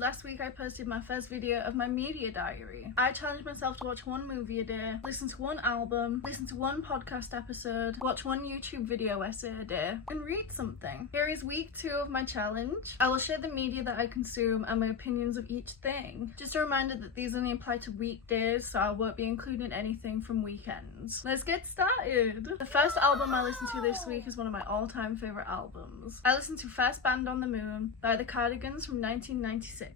Last week I posted my first video of my media diary. I challenged myself to watch one movie a day, listen to one album, listen to one podcast episode, watch one YouTube video essay a day, and read something. Here is week 2 of my challenge. I will share the media that I consume and my opinions of each thing. Just a reminder that these only apply to weekdays, so I won't be including anything from weekends. Let's get started. The first album I listened to this week is one of my all-time favourite albums. I listened to First Band on the Moon by The Cardigans from 1996.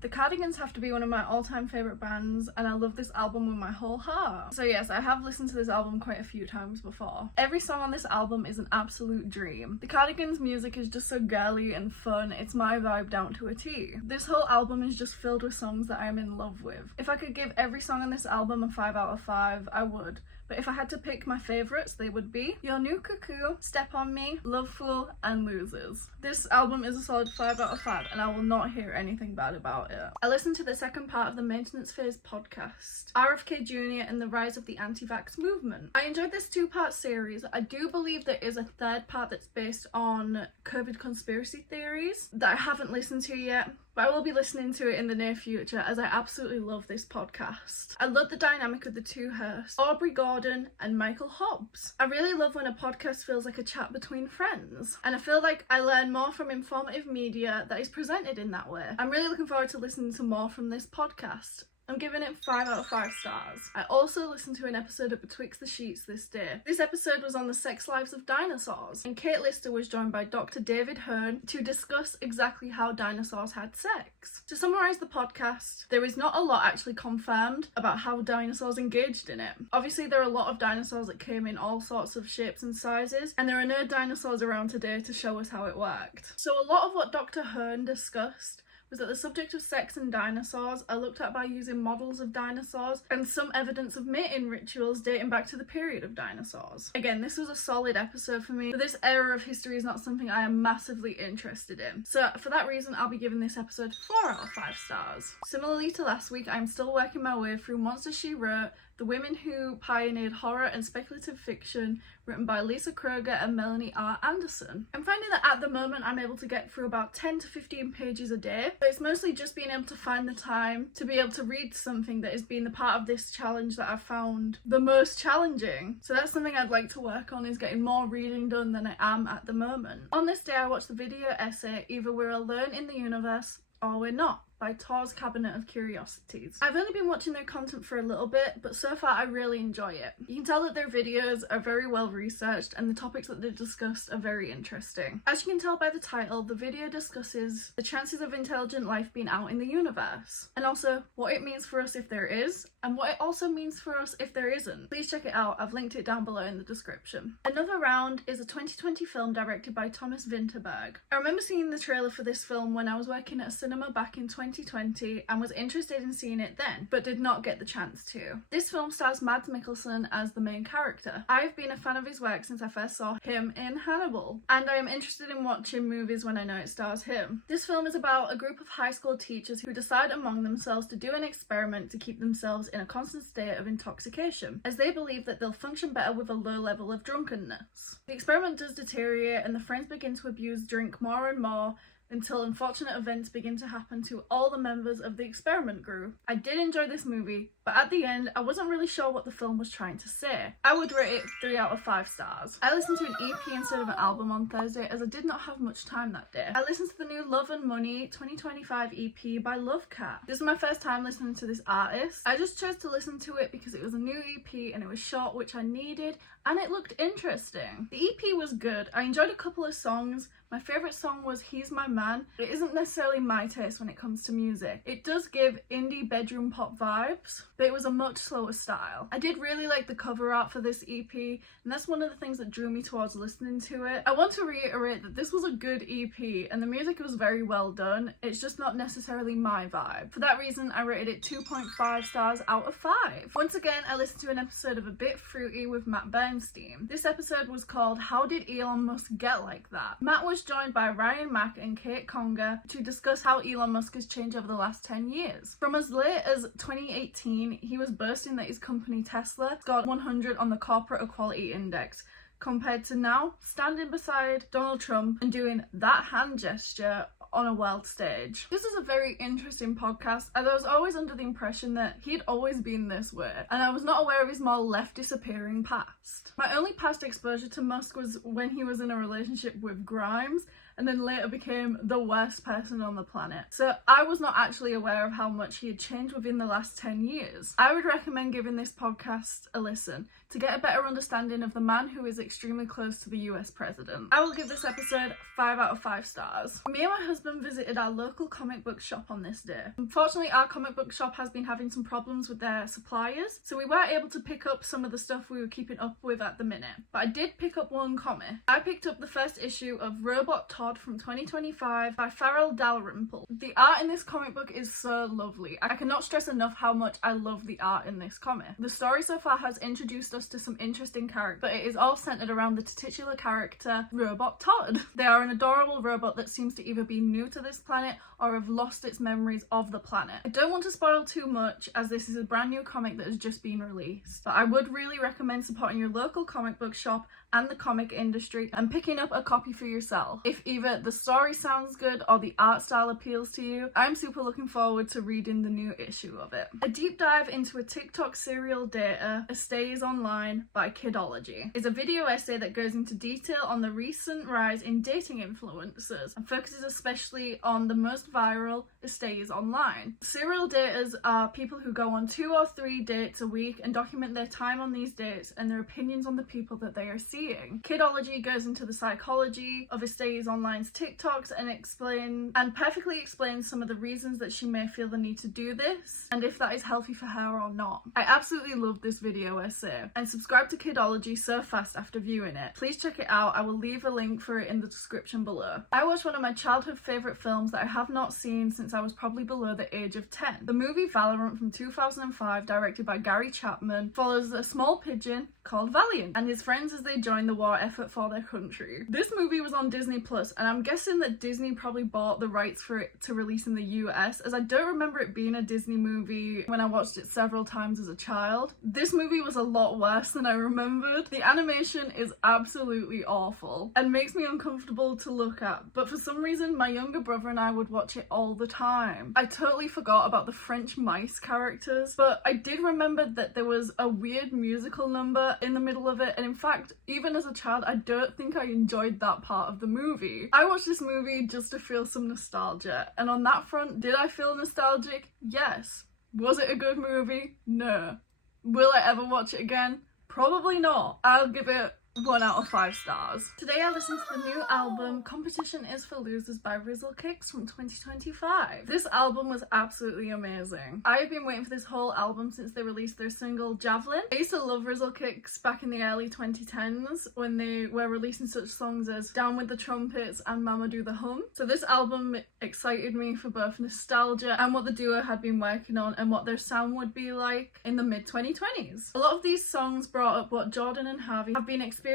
The Cardigans have to be one of my all-time favourite bands, and I love this album with my whole heart. So yes, I have listened to this album quite a few times before. Every song on this album is an absolute dream. The Cardigans' music is just so girly and fun, it's my vibe down to a T. This whole album is just filled with songs that I'm in love with. If I could give every song on this album a 5 out of 5, I would. But if I had to pick my favourites, they would be Your New Cuckoo, Step On Me, Loveful, and Losers. This album is a solid 5 out of 5, and I will not hear anything bad about it. I listened to the second part of the Maintenance Phase podcast, RFK Jr. and the Rise of the Anti-Vax Movement. I enjoyed this 2-part series. I do believe there is a third part that's based on COVID conspiracy theories that I haven't listened to yet, but I will be listening to it in the near future as I absolutely love this podcast. I love the dynamic of the two hosts, Aubrey Gordon and Michael Hobbs. I really love when a podcast feels like a chat between friends, and I feel like I learn more from informative media that is presented in that way. I'm really looking forward to listening to more from this podcast. I'm giving it 5 out of 5 stars. I also listened to an episode of Betwixt the Sheets this day. This episode was on the sex lives of dinosaurs, and Kate Lister was joined by Dr. David Hearn to discuss exactly how dinosaurs had sex. To summarise the podcast, there is not a lot actually confirmed about how dinosaurs engaged in it. Obviously there are a lot of dinosaurs that came in all sorts of shapes and sizes, and there are no dinosaurs around today to show us how it worked. So a lot of what Dr. Hearn discussed was that the subject of sex and dinosaurs are looked at by using models of dinosaurs and some evidence of mating rituals dating back to the period of dinosaurs. Again, this was a solid episode for me, but this era of history is not something I am massively interested in. So for that reason, I'll be giving this episode 4 out of 5 stars. Similarly to last week, I'm still working my way through Monsters, She Wrote, the women who pioneered horror and speculative fiction, written by Lisa Kroger and Melanie R. Anderson. I'm finding that at the moment I'm able to get through about 10 to 15 pages a day, but it's mostly just being able to find the time to be able to read something that has been the part of this challenge that I've found the most challenging. So that's something I'd like to work on, is getting more reading done than I am at the moment. On this day I watched the video essay Either We're Alone in the Universe or We're Not by Thor's Cabinet of Curiosities. I've only been watching their content for a little bit, but so far I really enjoy it. You can tell that their videos are very well researched and the topics that they discuss are very interesting. As you can tell by the title, the video discusses the chances of intelligent life being out in the universe, and also what it means for us if there is, and what it also means for us if there isn't. Please check it out, I've linked it down below in the description. Another Round is a 2020 film directed by Thomas Vinterberg. I remember seeing the trailer for this film when I was working at a cinema back in 2020 and was interested in seeing it then, but did not get the chance to. This film stars Mads Mikkelsen as the main character. I've been a fan of his work since I first saw him in Hannibal, and I am interested in watching movies when I know it stars him. This film is about a group of high school teachers who decide among themselves to do an experiment to keep themselves in a constant state of intoxication, as they believe that they'll function better with a low level of drunkenness. The experiment does deteriorate and the friends begin to abuse drink more and more, until unfortunate events begin to happen to all the members of the experiment group. I did enjoy this movie, but at the end I wasn't really sure what the film was trying to say. I would rate it 3 out of 5 stars. I listened to an EP instead of an album on Thursday as I did not have much time that day. I listened to the new Love and Money 2025 EP by Lovecat. This is my first time listening to this artist. I just chose to listen to it because it was a new EP and it was short, which I needed, and it looked interesting. The EP was good. I enjoyed a couple of songs. My favourite song was He's My Man. It isn't necessarily my taste when it comes to music. It does give indie bedroom pop vibes, but it was a much slower style. I did really like the cover art for this EP, and that's one of the things that drew me towards listening to it. I want to reiterate that this was a good EP, and the music was very well done. It's just not necessarily my vibe. For that reason, I rated it 2.5 stars out of 5. Once again, I listened to an episode of A Bit Fruity with Matt Bernstein. This episode was called How Did Elon Musk Get Like That? Matt was joined by Ryan Mack and Kate Conger to discuss how Elon Musk has changed over the last 10 years. From as late as 2018, he was boasting that his company Tesla scored 100 on the Corporate Equality Index, compared to now standing beside Donald Trump and doing that hand gesture on a world stage. This is a very interesting podcast, as I was always under the impression that he'd always been this way, and I was not aware of his more left disappearing past. My only past exposure to Musk was when he was in a relationship with Grimes, and then later became the worst person on the planet. So I was not actually aware of how much he had changed within the last 10 years. I would recommend giving this podcast a listen to get a better understanding of the man who is extremely close to the US president. I will give this episode 5 out of 5 stars. Me and my husband visited our local comic book shop on this day. Unfortunately, our comic book shop has been having some problems with their suppliers, so we weren't able to pick up some of the stuff we were keeping up with at the minute. But I did pick up one comic. I picked up the first issue of Robot Todd from 2025 by Farrell Dalrymple. The art in this comic book is so lovely. I cannot stress enough how much I love the art in this comic. The story so far has introduced us to some interesting characters, but it is all centered around the titular character, Robot Todd. They are an adorable robot that seems to either be new to this planet or have lost its memories of the planet. I don't want to spoil too much, as this is a brand new comic that has just been released, but I would really recommend supporting your local comic book shop and the comic industry and picking up a copy for yourself. If either the story sounds good or the art style appeals to you, I'm super looking forward to reading the new issue of it. A deep dive into a TikTok serial dater, A Stay Is Online by Kidology, is a video essay that goes into detail on the recent rise in dating influencers and focuses especially on the most viral, A Stay Is Online. Serial daters are people who go on 2 or 3 dates a week and document their time on these dates and their opinions on the people that they are seeing. Kidology goes into the psychology of A Stay Is Online's TikToks and perfectly explains some of the reasons that she may feel the need to do this and if that is healthy for her or not. I absolutely love this video essay and subscribe to Kidology so fast after viewing it. Please check it out. I will leave a link for it in the description below. I watched one of my childhood favourite films that I have not seen since I was probably below the age of 10. The movie Valorant from 2005, directed by Gary Chapman, follows a small pigeon called Valiant and his friends as they join the war effort for their country. This movie was on Disney Plus, and I'm guessing that Disney probably bought the rights for it to release in the US, as I don't remember it being a Disney movie when I watched it several times as a child. This movie was a lot worse than I remembered. The animation is absolutely awful and makes me uncomfortable to look at, but for some reason my younger brother and I would watch it all the time. I totally forgot about the French mice characters, but I did remember that there was a weird musical number in the middle of it, and in fact, even as a child, I don't think I enjoyed that part of the movie. I watched this movie just to feel some nostalgia, and on that front, did I feel nostalgic? Yes. Was it a good movie? No. Will I ever watch it again? Probably not. I'll give it 1 out of 5 stars. Today I listened to the new album Competition Is for Losers by Rizzle Kicks from 2025. This album was absolutely amazing. I have been waiting for this whole album since they released their single Javelin. I used to love Rizzle Kicks back in the early 2010s when they were releasing such songs as Down With The Trumpets and Mama Do The Hum. So this album excited me for both nostalgia and what the duo had been working on and what their sound would be like in the mid-2020s. A lot of these songs brought up what Jordan and Harvey have been experiencing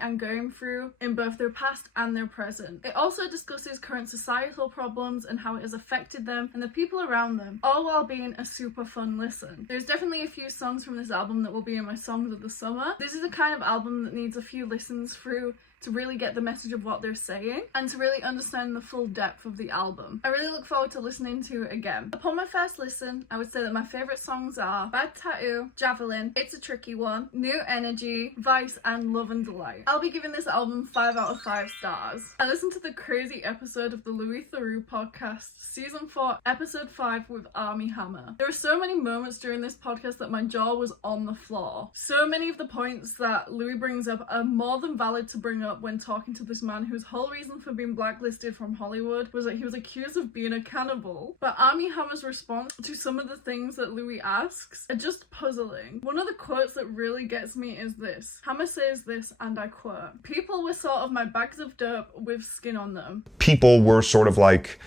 and going through in both their past and their present. It also discusses current societal problems and how it has affected them and the people around them, all while being a super fun listen. There's definitely a few songs from this album that will be in my songs of the summer. This is the kind of album that needs a few listens through to really get the message of what they're saying and to really understand the full depth of the album. I really look forward to listening to it again. Upon my first listen, I would say that my favourite songs are Bad Tattoo, Javelin, It's a Tricky One, New Energy, Vice, and Love and Delight. I'll be giving this album 5 out of 5 stars. I listened to the crazy episode of the Louis Theroux podcast, season 4, episode 5 with Armie Hammer. There were so many moments during this podcast that my jaw was on the floor. So many of the points that Louis brings up are more than valid to bring up when talking to this man whose whole reason for being blacklisted from Hollywood was that he was accused of being a cannibal. But Armie Hammer's response to some of the things that Louis asks are just puzzling. One of the quotes that really gets me is this. Hammer says this, and I quote, "People were sort of my bags of dope with skin on them." People were sort of like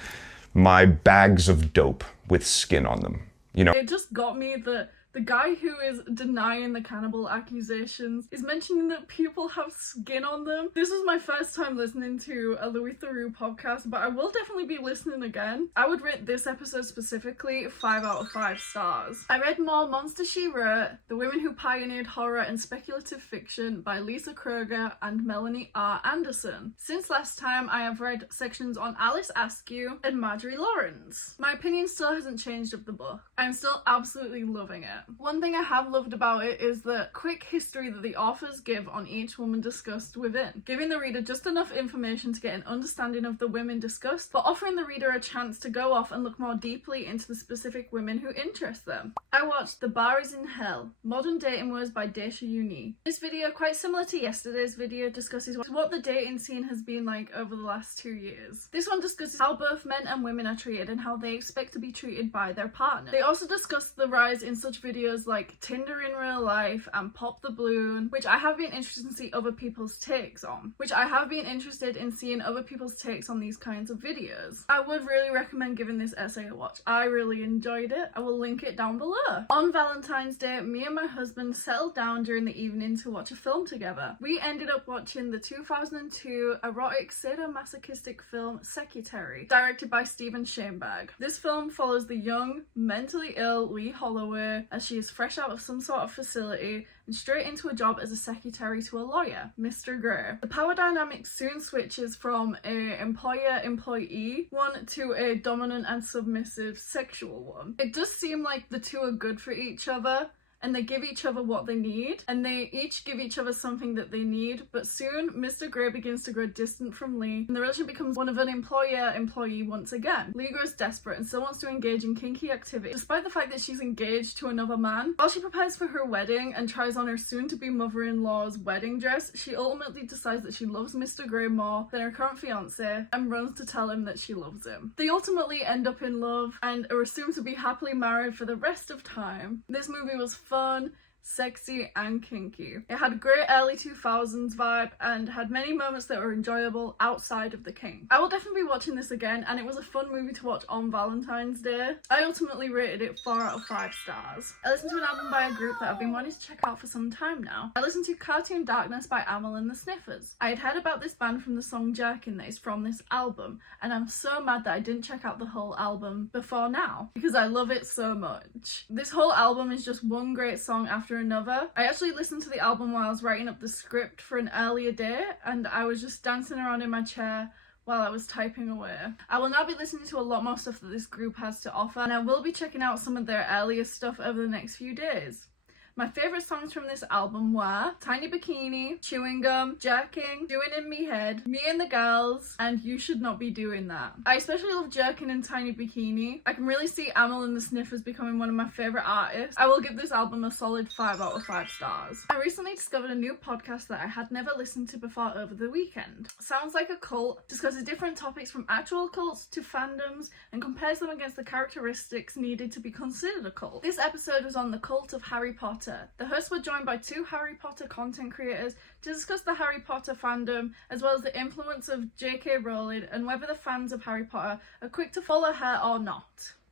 my bags of dope with skin on them. You know? It just got me that The guy who is denying the cannibal accusations is mentioning that people have skin on them. This was my first time listening to a Louis Theroux podcast, but I will definitely be listening again. I would rate this episode specifically 5 out of 5 stars. I read more Monster, She Wrote, The Women Who Pioneered Horror and Speculative Fiction by Lisa Kroger and Melanie R. Anderson. Since last time, I have read sections on Alice Askew and Marjorie Lawrence. My opinion still hasn't changed of the book. I'm still absolutely loving it. One thing I have loved about it is the quick history that the authors give on each woman discussed within, giving the reader just enough information to get an understanding of the women discussed, but offering the reader a chance to go off and look more deeply into the specific women who interest them. I watched The Bar Is in Hell, Modern Dating Words by Daisha Uni. This video, quite similar to yesterday's video, discusses what the dating scene has been like over the last 2 years. This one discusses how both men and women are treated and how they expect to be treated by their partner. They also discuss the rise in such videos like Tinder in Real Life and Pop the Balloon, which I have been interested in seeing other people's takes on. These kinds of videos. I would really recommend giving this essay a watch. I really enjoyed it. I will link it down below. On Valentine's Day, me and my husband settled down during the evening to watch a film together. We ended up watching the 2002 erotic sadomasochistic film Secretary, directed by Steven Schoenberg. This film follows the young, mentally ill Lee Holloway as she is fresh out of some sort of facility and straight into a job as a secretary to a lawyer, Mr. Grey. The power dynamic soon switches from a employer-employee one to a dominant and submissive sexual one. It does seem like the two are good for each other, and they give each other what they need, and they each give each other something that they need, but soon Mr. Grey begins to grow distant from Lee, and the relationship becomes one of an employer-employee once again. Lee grows desperate and still wants to engage in kinky activity, despite the fact that she's engaged to another man. While she prepares for her wedding and tries on her soon-to-be mother-in-law's wedding dress, she ultimately decides that she loves Mr. Grey more than her current fiancé, and runs to tell him that she loves him. They ultimately end up in love, and are assumed to be happily married for the rest of time. This movie was fun, sexy, and kinky. It had a great early 2000s vibe and had many moments that were enjoyable outside of the kink. I will definitely be watching this again, and it was a fun movie to watch on Valentine's Day. I ultimately rated it 4 out of 5 stars. I listened to an album by a group that I've been wanting to check out for some time now. I listened to Cartoon Darkness by Amyl and the Sniffers. I had heard about this band from the song Jerkin that is from this album, and I'm so mad that I didn't check out the whole album before now, because I love it so much. This whole album is just one great song after another. I actually listened to the album while I was writing up the script for an earlier day, and I was just dancing around in my chair while I was typing away. I will now be listening to a lot more stuff that this group has to offer, and I will be checking out some of their earlier stuff over the next few days. My favourite songs from this album were Tiny Bikini, Chewing Gum, Jerking, Doing In Me Head, Me and the Girls, and You Should Not Be Doing That. I especially love Jerking and Tiny Bikini. I can really see Amyl and the Sniffers becoming one of my favourite artists. I will give this album a solid 5 out of 5 stars. I recently discovered a new podcast that I had never listened to before over the weekend. Sounds Like a Cult discusses different topics from actual cults to fandoms and compares them against the characteristics needed to be considered a cult. This episode was on the cult of Harry Potter. The hosts were joined by 2 Harry Potter content creators to discuss the Harry Potter fandom, as well as the influence of J.K. Rowling and whether the fans of Harry Potter are quick to follow her or not.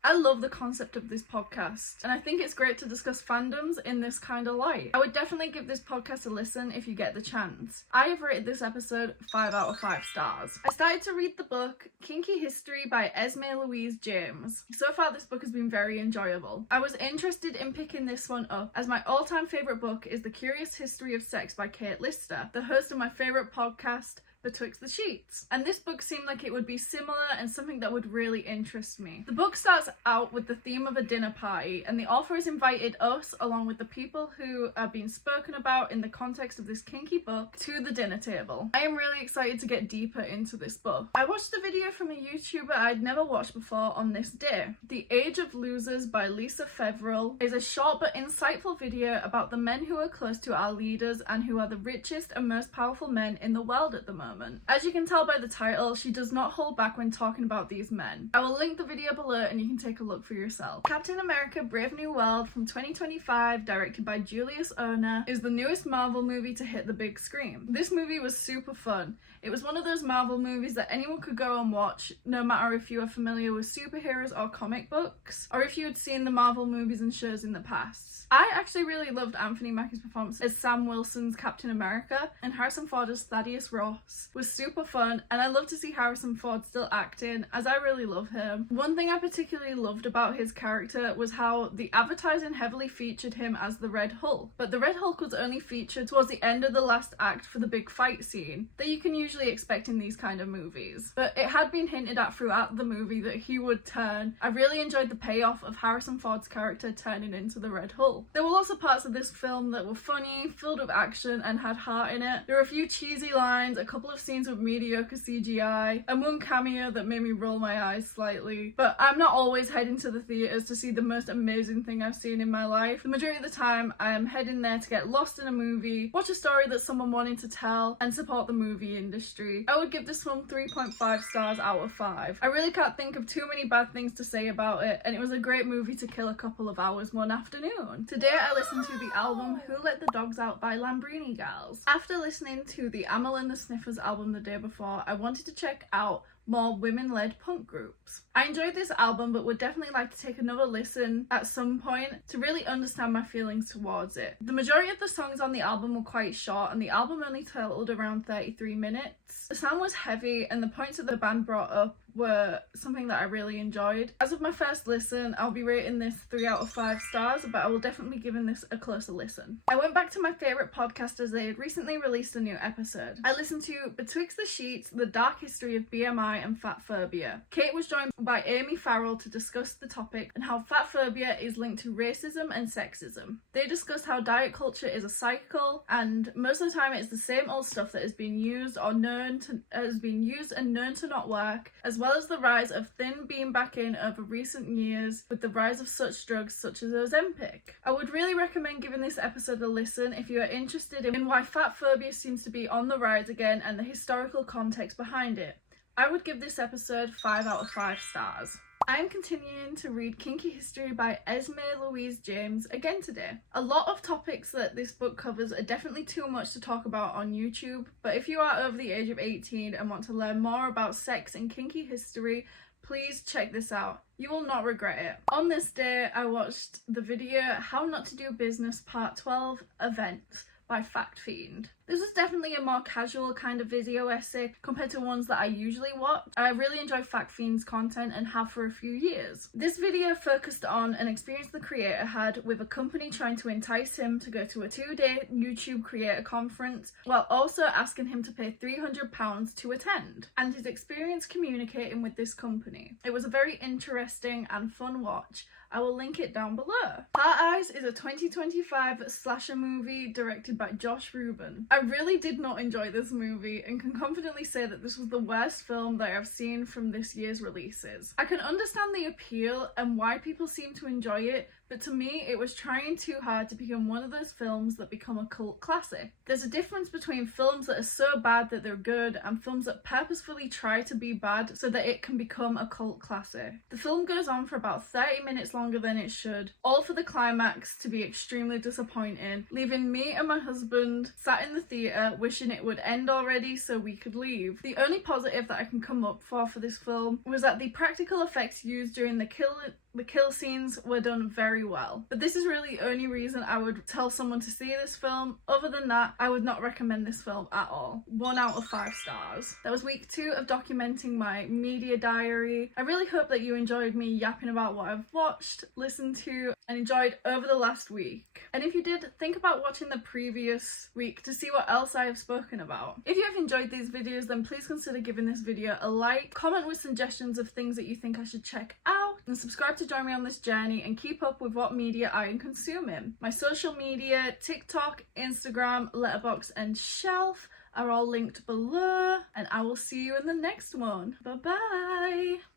I love the concept of this podcast, and I think it's great to discuss fandoms in this kind of light. I would definitely give this podcast a listen if you get the chance. I have rated this episode 5 out of 5 stars. I started to read the book Kinky History by Esme Louise James. So far this book has been very enjoyable. I was interested in picking this one up as my all-time favourite book is The Curious History of Sex by Kate Lister, the host of my favourite podcast, Betwixt the Sheets. And this book seemed like it would be similar and something that would really interest me. The book starts out with the theme of a dinner party, and the author has invited us, along with the people who are being spoken about in the context of this kinky book, to the dinner table. I am really excited to get deeper into this book. I watched a video from a YouTuber I'd never watched before on this day. The Age of Losers by Lisa Feverell is a short but insightful video about the men who are close to our leaders and who are the richest and most powerful men in the world at the moment. moment. As you can tell by the title, she does not hold back when talking about these men. I will link the video below and you can take a look for yourself. Captain America: Brave New World from 2025, directed by Julius Onah, is the newest Marvel movie to hit the big screen. This movie was super fun. It was one of those Marvel movies that anyone could go and watch, no matter if you are familiar with superheroes or comic books, or if you had seen the Marvel movies and shows in the past. I actually really loved Anthony Mackie's performance as Sam Wilson's Captain America, and Harrison Ford as Thaddeus Ross was super fun, and I love to see Harrison Ford still acting, as I really love him. One thing I particularly loved about his character was how the advertising heavily featured him as the Red Hulk, but the Red Hulk was only featured towards the end of the last act for the big fight scene that you can usually expect in these kind of movies. But it had been hinted at throughout the movie that he would turn. I really enjoyed the payoff of Harrison Ford's character turning into the Red Hulk. There were also parts of this film that were funny, filled with action, and had heart in it. There were a few cheesy lines, a couple of scenes with mediocre CGI, and one cameo that made me roll my eyes slightly. But I'm not always heading to the theatres to see the most amazing thing I've seen in my life. The majority of the time, I am heading there to get lost in a movie, watch a story that someone wanted to tell, and support the movie industry. I would give this film 3.5 stars out of 5. I really can't think of too many bad things to say about it, and it was a great movie to kill a couple of hours one afternoon. Today I listened to the album Who Let the Dogs Out by Lambrini Gals. After listening to the Amyl and the Sniffers album the day before, I wanted to check out more women-led punk groups. I enjoyed this album, but would definitely like to take another listen at some point to really understand my feelings towards it. The majority of the songs on the album were quite short, and the album only totaled around 33 minutes. The sound was heavy, and the points that the band brought up were something that I really enjoyed. As of my first listen, I'll be rating this 3 out of 5 stars, but I will definitely be giving this a closer listen. I went back to my favourite podcast as they had recently released a new episode. I listened to Betwixt the Sheets, The Dark History of BMI and Fat Phobia. Kate was joined by Amy Farrell to discuss the topic and how fat phobia is linked to racism and sexism. They discussed how diet culture is a cycle, and most of the time it's the same old stuff that has been used and known to not work, as well as the rise of thin being back in over recent years with the rise of such drugs such as Ozempic. I would really recommend giving this episode a listen if you are interested in why fat phobia seems to be on the rise again and the historical context behind it. I would give this episode 5 out of 5 stars. I am continuing to read Kinky History by Esme Louise James again today. A lot of topics that this book covers are definitely too much to talk about on YouTube, but if you are over the age of 18 and want to learn more about sex and kinky history, please check this out. You will not regret it. On this day, I watched the video How Not to Do Business Part 12 Event by Fact Fiend. This was definitely a more casual kind of video essay compared to ones that I usually watch. I really enjoy Fact Fiend's content and have for a few years. This video focused on an experience the creator had with a company trying to entice him to go to a 2-day YouTube creator conference while also asking him to pay £300 to attend, and his experience communicating with this company. It was a very interesting and fun watch. I will link it down below. Heart Eyes is a 2025 slasher movie directed by Josh Rubin. I really did not enjoy this movie and can confidently say that this was the worst film that I've seen from this year's releases. I can understand the appeal and why people seem to enjoy it, but to me it was trying too hard to become one of those films that become a cult classic. There's a difference between films that are so bad that they're good and films that purposefully try to be bad so that it can become a cult classic. The film goes on for about 30 minutes longer than it should, all for the climax to be extremely disappointing, leaving me and my husband sat in the theatre wishing it would end already so we could leave. The only positive that I can come up for this film was that the practical effects used during the kill scenes were done very well. But this is really the only reason I would tell someone to see this film. Other than that, I would not recommend this film at all. 1 out of 5 stars. That was week 2 of documenting my media diary. I really hope that you enjoyed me yapping about what I've watched, listened to, and enjoyed over the last week. And if you did, think about watching the previous week to see what else I have spoken about. If you have enjoyed these videos, then please consider giving this video a like, comment with suggestions of things that you think I should check out, and subscribe to join me on this journey and keep up with what media I am consuming. My social media, TikTok, Instagram, Letterboxd and Shelf are all linked below, and I will see you in the next one. Bye bye!